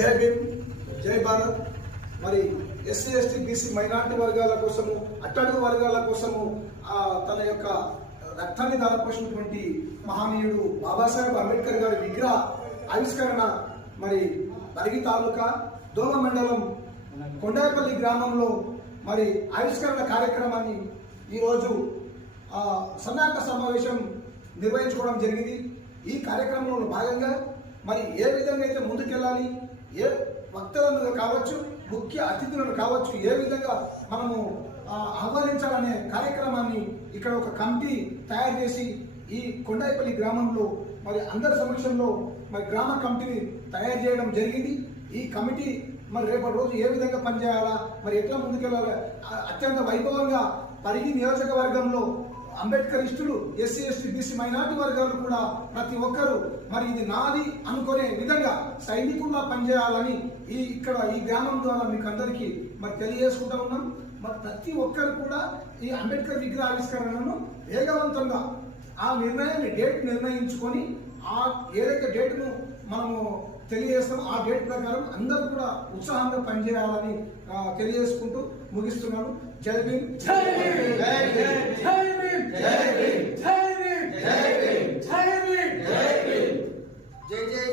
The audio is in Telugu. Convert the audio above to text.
జై భీమ్ జై భారత్. మరి ఎస్సీ ఎస్టీ బీసీ మైనార్టీ వర్గాల కోసము అట్టడుగు వర్గాల కోసము ఆ, తన యొక్క రక్తాన్ని దారపోసినటువంటి మహనీయుడు బాబాసాహెబ్ అంబేద్కర్ గారి విగ్రహ ఆవిష్కరణ మరి పరిగి తాలూకా దోమ మండలం కొండాయపల్లి గ్రామంలో మరి ఆవిష్కరణ కార్యక్రమాన్ని ఈరోజు ఆ, సన్నాహక సమావేశం నిర్వహించుకోవడం జరిగింది. ఈ కార్యక్రమంలో భాగంగా మరి ఏ విధంగా అయితే ముందు ముందుకెళ్ళాలి ఏ వక్తలను కావచ్చు ముఖ్య అతిథులను కావచ్చు ఏ విధంగా మనము ఆహ్వానించాలనే కార్యక్రమాన్ని ఇక్కడ ఒక కమిటీ తయారు చేసి ఈ కొండాయిపల్లి గ్రామంలో మరి అందరి సమక్షంలో మరి గ్రామ కమిటీని తయారు చేయడం జరిగింది. ఈ కమిటీ మరి రేపటి రోజు ఏ విధంగా పనిచేయాలా మరి ఎట్లా ముందుకెళ్ళాలా అత్యంత వైభవంగా పరిగి నియోజకవర్గంలో అంబేద్కరిస్టులు ఎస్సీ ఎస్టీ బీసీ మైనార్టీ వర్గాలు కూడా ప్రతి ఒక్కరూ మరి ఇది నాది అనుకునే విధంగా సైనికుల్లా పనిచేయాలని ఈ ఇక్కడ ఈ గ్రామం ద్వారా మీకు అందరికీ మరి తెలియజేసుకుంటా ఉన్నాం. మరి ప్రతి ఒక్కరు కూడా ఈ అంబేద్కర్ విగ్రహ ఆవిష్కరణను వేగవంతంగా ఆ నిర్ణయాన్ని డేట్ నిర్ణయించుకొని ఆ ఏదైతే డేట్ను మనము తెలియజేస్తాం ఆ డేట్ ప్రకారం అందరూ కూడా ఉత్సాహంగా పనిచేయాలని తెలియజేసుకుంటూ ముగిస్తున్నాను. జై భీమ్. జై భీమ్. జై